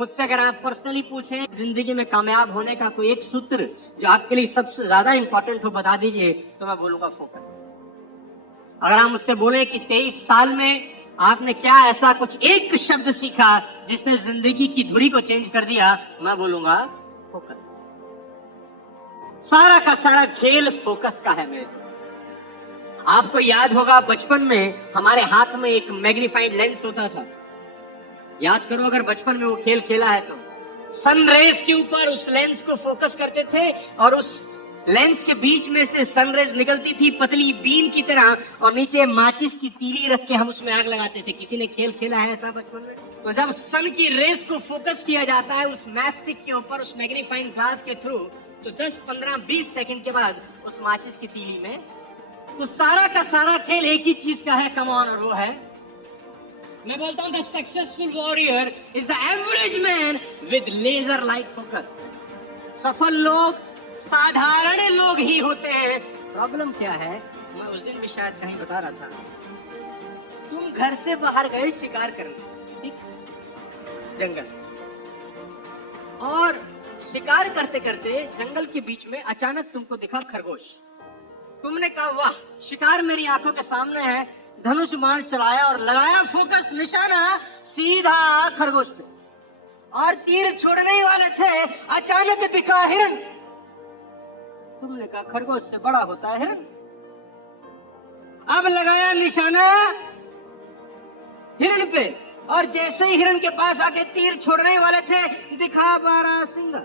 मुझसे अगर आप पर्सनली पूछें जिंदगी में कामयाब होने का कोई एक सूत्र जो आपके लिए सबसे ज्यादा इंपॉर्टेंट हो बता दीजिए, तो मैं बोलूंगा फोकस। अगर आप मुझसे बोले कि 23 साल में आपने क्या ऐसा कुछ एक शब्द सीखा जिसने जिंदगी की धुरी को चेंज कर दिया, मैं बोलूंगा फोकस। सारा का सारा खेल फोकस का है मेरे। आपको याद होगा बचपन में हमारे हाथ में एक मैग्नीफाइड लेंस होता था। याद करो अगर बचपन में वो खेल खेला है तो सनरेज के ऊपर उस लेंस को फोकस करते थे और उस लेंस के बीच में से सनरेज निकलती थी पतली बीम की तरह, और नीचे माचिस की तीली रख के हम उसमें आग लगाते थे। किसी ने खेल खेला है ऐसा बचपन में? तो जब सन की रेज को फोकस किया जाता है उस मैस्टिक के ऊपर उस मैग्नीफाइंग ग्लास के थ्रू, तो 10, 15, 20 सेकंड के बाद उस माचिस की तीली में, तो सारा का सारा खेल एक ही चीज का है, कम ऑन, और वो है, मैं बोलता हूं the successful warrior is the average man with laser like focus. सफल लोग साधारण लोग ही होते हैं। प्रॉब्लम क्या है, मैं उस दिन भी शायद कहीं बता रहा था, तुम घर से बाहर गए शिकार करने, ठीक, जंगल, और शिकार करते करते जंगल के बीच में अचानक तुमको दिखा खरगोश। तुमने कहा वाह, शिकार मेरी आंखों के सामने है, धनुष बाण चलाया और लगाया फोकस, निशाना सीधा खरगोश पे, और तीर छोड़ने ही वाले थे, अचानक दिखा हिरन। तुमने कहा खरगोश से बड़ा होता है हिरन। अब लगाया निशाना हिरन पे, और जैसे ही हिरन के पास आके तीर छोड़ने वाले थे, दिखा बारहसिंगा।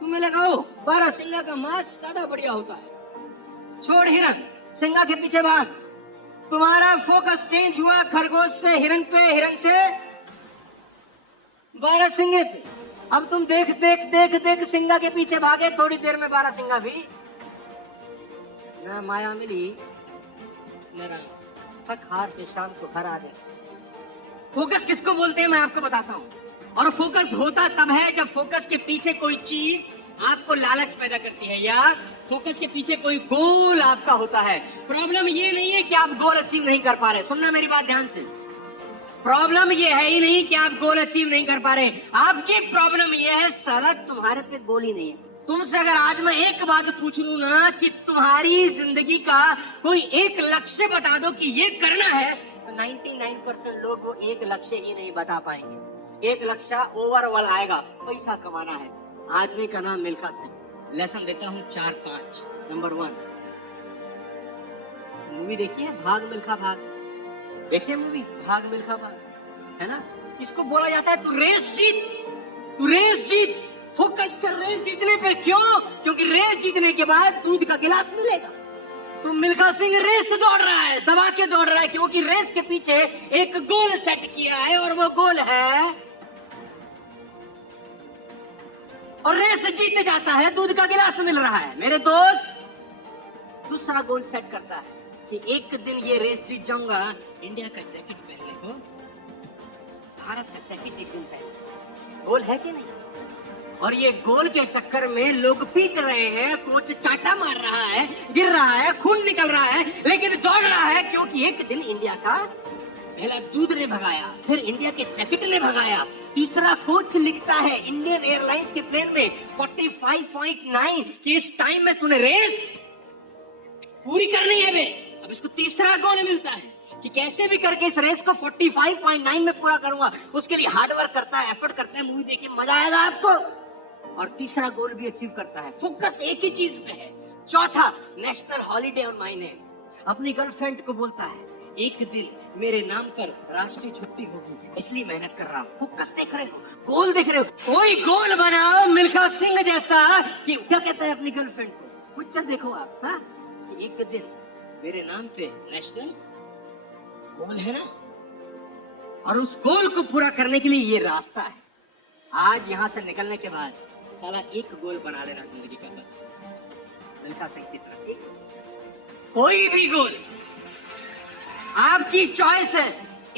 तुम्हें लगाओ बारहसिंगा का मांस ज्यादा बढ़िया होता है, छोड़ हिरन, सिंगा के पीछे भाग। तुम्हारा फोकस चेंज हुआ खरगोश से हिरन पे, हिरन से बारहसिंगे पे। अब तुम देख देख देख देख सिंगा के पीछे भागे, थोड़ी देर में बारहसिंगा भी न माया मिली न राम, थक हार के शाम को घर आ गए। फोकस किसको बोलते हैं मैं आपको बताता हूं, और फोकस होता तब है जब फोकस के पीछे कोई चीज आपको लालच पैदा करती है, या फोकस के पीछे कोई गोल आपका होता है। प्रॉब्लम ये नहीं है कि आप गोल अचीव नहीं कर पा रहे, सुनना मेरी बात ध्यान से, प्रॉब्लम ये है ही नहीं कि आप गोल अचीव नहीं कर पा रहे, आपकी प्रॉब्लम ये है साला तुम्हारे पे गोल ही नहीं है। तुमसे अगर आज मैं एक बात पूछ लूं ना कि तुम्हारी जिंदगी का कोई एक लक्ष्य बता दो कि ये करना है, तो 99% लोग वो एक लक्ष्य ही नहीं बता पाएंगे। एक लक्ष्य ओवरऑल आएगा, पैसा कमाना है। आदमी का नाम मिल्खा सिंह, लेसन देता हूं 4-5। नंबर 1, मूवी देखिए भाग मिल्खा भाग, देखिए मूवी भाग मिल्खा भाग, है ना? इसको बोला जाता है तू रेस जीत, तू रेस जीत, फोकस कर रेस जीतने पे। क्यों? क्योंकि रेस जीतने के बाद दूध का गिलास मिलेगा। तो मिल्खा सिंह रेस दौड़ रहा है, दबा के दौड़ रहा है, क्योंकि रेस के पीछे एक गोल सेट किया है, और वो गोल है, और रेस जीत जाता है, दूध का गिलास मिल रहा है। मेरे दोस्त दूसरा गोल सेट करता है कि एक दिन ये रेस जीत जाऊंगा, इंडिया का जैकेट पहनने को, भारत का जैकेट एक दिन पहनने। गोल है कि नहीं? और ये गोल के चक्कर में लोग पीट रहे हैं, कोच चाटा मार रहा है, गिर रहा है, खून निकल रहा है, लेकिन दौड़ रहा है, क्योंकि एक दिन इंडिया का पहला दूध ने भगाया, फिर इंडिया के जैकेट ने भगाया। तीसरा कोच लिखता है इंडियन एयरलाइंस के प्लेन में 45.9 कि इस टाइम में तूने रेस पूरी करनी है बे। अब इसको तीसरा गोल मिलता है कि कैसे भी करके इस रेस को 45.9 में पूरा करूंगा। उसके लिए हार्ड वर्क करता है, एफर्ट करता है, मूवी देखिए मजा आएगा आपको, और तीसरा गोल भी अचीव करता है। फोकस एक ही चीज पे है। चौथा, national holiday on my name, अपनी गर्लफ्रेंड को बोलता है एक दिन मेरे नाम पर राष्ट्रीय छुट्टी होगी, इसलिए मेहनत कर रहा हूँ। फोकस देख रहे हो, गोल देख रहे हो, कोई गोल बनाओ मिल्खा सिंह जैसा कि क्या कहता है अपनी गर्लफ्रेंड को, कुछ देखो आप, हाँ, एक दिन मेरे नाम पे नेशनल गोल है ना, और उस गोल को पूरा करने के लिए ये रास्ता है। आज यहाँ से निकलने के बाद साला एक गोल बना लेना जिंदगी का, बस मिल्खा सिंह की तरह एक, कोई भी गोल आपकी चॉइस है।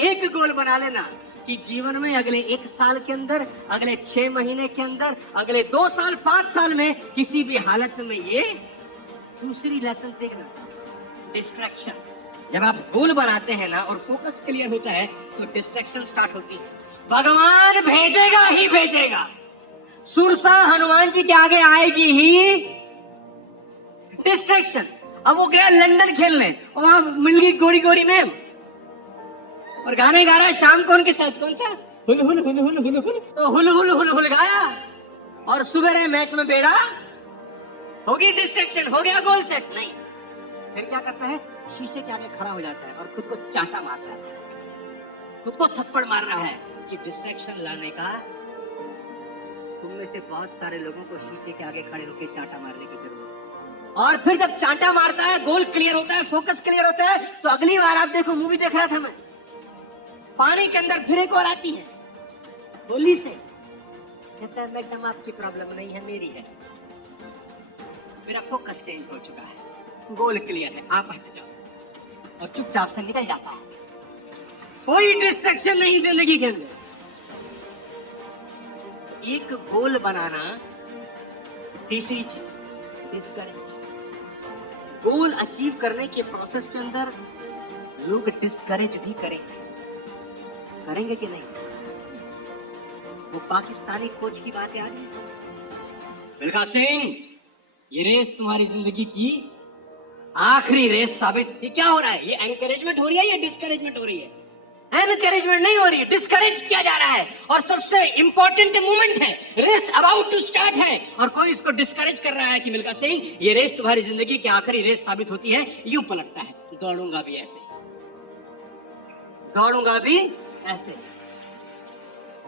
एक गोल बना लेना कि जीवन में अगले 1 साल के अंदर, अगले 6 महीने के अंदर, अगले 2 साल 5 साल में किसी भी हालत में ये दूसरी लेसन सीखना, डिस्ट्रैक्शन। जब आप गोल बनाते हैं ना और फोकस क्लियर होता है तो डिस्ट्रैक्शन स्टार्ट होती है। भगवान भेजेगा ही भेजेगा। सुरसा हनुमान जी के आगे आएगी ही डिस्ट्रैक्शन। अब वो गया लंदन खेलने, वहां मिल गई गोरी गोरी मैम और गाने गा रहा है शाम को उनके साथ, कौन सा हुल हुल हुल हुल हुल हुल, तो हुल हुल हुल हुल गाया और सुबह रहे मैच में बेड़ा होगी डिस्ट्रैक्शन, हो गया गोल सेट। नहीं, फिर क्या करता है, शीशे के आगे खड़ा हो जाता है और खुद को चांटा मारता है, खुद को थप्पड़ मार रहा है कि डिस्ट्रैक्शन लाने का तुम में से बहुत सारे लोगों को शीशे के आगे खड़े होकर चांटा मारने की जरूरत है। और फिर जब चांटा मारता है, गोल क्लियर होता है, फोकस क्लियर होता है, तो अगली बार आप देखो, मूवी देख रहा था मैं, पानी के अंदर फिर एक और आती है गोली से, कहता है मैडम आपकी प्रॉब्लम नहीं है, मेरी है। मेरा फोकस चेंज हो चुका है, गोल क्लियर है, आप हट जाओ, और चुपचाप से निकल जाता है। कोई डिस्ट्रैक्शन नहीं जिंदगी के अंदर। एक गोल बनाना, तीसरी चीज डिस्करेज। गोल अचीव करने के प्रोसेस के अंदर लोग डिस्करेज भी करेंगे कि नहीं? वो पाकिस्तानी कोच की बात याद है, मिल्खा सिंह, ये रेस तुम्हारी जिंदगी की आखिरी रेस साबित। ये क्या हो रहा है? ये एनकरेजमेंट हो रही है या डिस्करेजमेंट हो रही है? एनकरेजमेंट नहीं हो रही है, डिस्करेज किया जा रहा है। और सबसे इंपॉर्टेंट मोमेंट है, रेस अबाउट टू स्टार्ट है, और कोई इसको डिस्करेज कर रहा है कि मिल्खा सिंह, ये रेस तुम्हारी जिंदगी की आखिरी रेस साबित होती है। यूं पलटता है, दौड़ूंगा भी ऐसे, दौड़ूंगा भी ऐसे।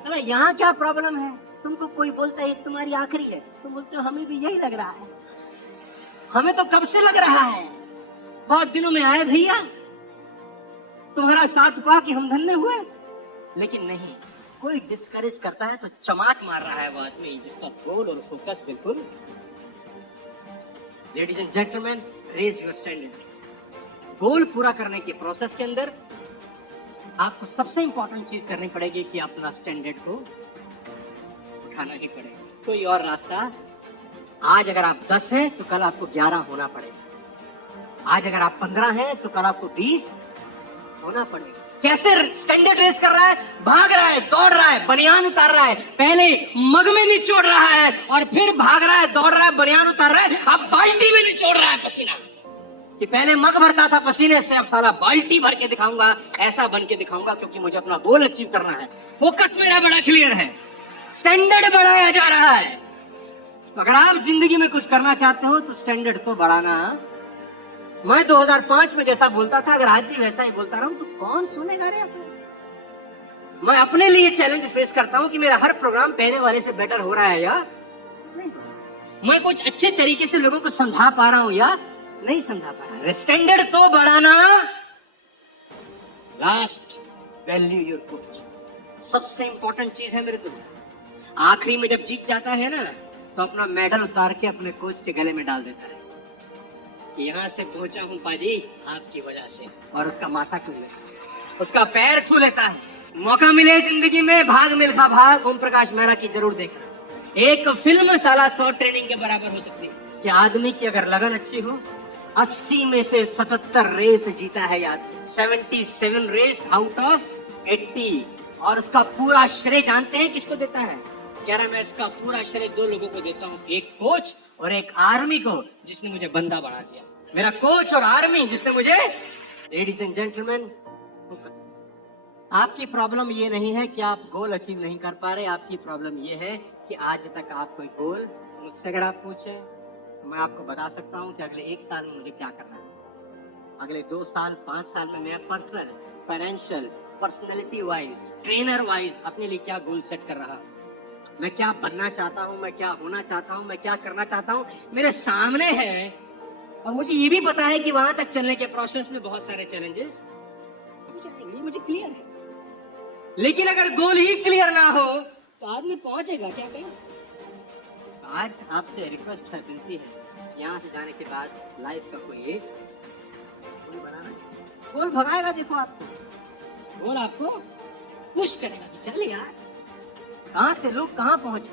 तो यहाँ क्या प्रॉब्लम है? तुमको कोई बोलता है ये तुम्हारी आखिरी है, तुम बोलते हो हमें भी यही लग रहा है, हमें तो कब से लग रहा है, बहुत दिनों में आए भैया, तुम्हारा साथ पा कि हम धन्य हुए। लेकिन नहीं, कोई डिस्करेज करता है तो चमाट मार रहा है वो आदमी जिसका गोल और फोकस बिल्कुल। Ladies and gentleman, raise your standard. Goal पूरा करने के प्रोसेस के अंदर आपको सबसे इंपॉर्टेंट चीज करनी पड़ेगी कि अपना स्टैंडर्ड को उठाना ही पड़ेगा, कोई और रास्ता। आज अगर आप 10 हैं तो कल आपको 11 होना पड़ेगा, आज अगर आप 15 हैं तो कल आपको 20 होना पड़ेगा। कैसे स्टैंडर्ड रेस कर रहा है? भाग रहा है, दौड़ रहा है, बनियान उतार रहा है, पहले मग में निचोड़ रहा है और फिर भाग रहा है, दौड़ रहा है, बनियान उतार रहा है, अब बाल्टी में निचोड़ रहा है पसीना। कि पहले मग भरता था पसीने से, अब साला बाल्टी भर के दिखाऊंगा, ऐसा बन के दिखाऊंगा, क्योंकि मुझे अपना गोल अचीव करना है। फोकस मेरा बड़ा क्लियर है, स्टैंडर्ड बढ़ाया जा रहा है। तो अगर आप जिंदगी में कुछ करना चाहते हो तो स्टैंडर्ड को बढ़ाना। मैं 2005 में जैसा बोलता था, अगर आज भी वैसा ही बोलता रहूं तो कौन सुनेगा रे अपने। मैं अपने लिए चैलेंज फेस करता हूं कि मेरा हर प्रोग्राम पहले वाले से बेटर हो रहा है या नहीं, मैं कुछ अच्छे तरीके से लोगों को समझा पा रहा हूं या नहीं समझा पा रहा। स्टैंडर्ड तो बढ़ाना। लास्ट, वैल्यू योर कोच, सबसे इंपॉर्टेंट चीज है मेरे दोस्त। आखिरी में जब जीत जाता है ना, तो अपना मेडल उतार के अपने कोच के गले में डाल देता है, यहाँ से पहुंचा हूँ पाजी आपकी वजह से, और उसका माथा छू लेता है, उसका पैर छू लेता है। मौका मिले जिंदगी में, भाग मिल्खा भाग, ओम प्रकाश मेहरा की जरूर देखना। एक फिल्म साला 100 ट्रेनिंग के बराबर हो सकती है कि आदमी की अगर लगन अच्छी हो, 80 में से 77 रेस जीता है याद, 77 रेस आउट ऑफ 80, और उसका पूरा श्रेय जानते हैं किसको देता है? कह रहा मैं इसका पूरा श्रेय 2 लोगों को देता हूँ, एक कोच और एक आर्मी को जिसने मुझे बंदा बना दिया। मेरा कोच और आर्मी जिसने मुझे। Ladies and gentleman, focus. आपकी प्रॉब्लम ये नहीं है कि आप गोल अचीव नहीं कर पा रहे, आपकी प्रॉब्लम ये है कि आज तक आप कोई गोल, मुझसे अगर आप पूछे तो मैं आपको बता सकता हूँ कि अगले 1 साल में मुझे क्या करना है, अगले 2 साल 5 साल में मैं personal, financial, personality wise, trainer wise अपने लिए क्या गोल सेट कर रहा हूँ, मैं क्या बनना चाहता हूँ, मैं क्या होना चाहता हूँ, मैं क्या करना चाहता हूँ, मेरे सामने है। और मुझे ये भी पता है कि वहां तक चलने के प्रोसेस में बहुत सारे चैलेंजेस आएंगे, ये मुझे क्लियर है। लेकिन अगर गोल ही क्लियर ना हो तो आदमी पहुंचेगा क्या कहीं? आज आपसे रिक्वेस्ट है, विनती है, यहाँ से जाने के बाद लाइफ का कोई एक गोल बनाना है। गोल भगाएगा, देखो आपको गोल आपको पुश करेगा कि चल यार, कहां से लोग कहां पहुंचे।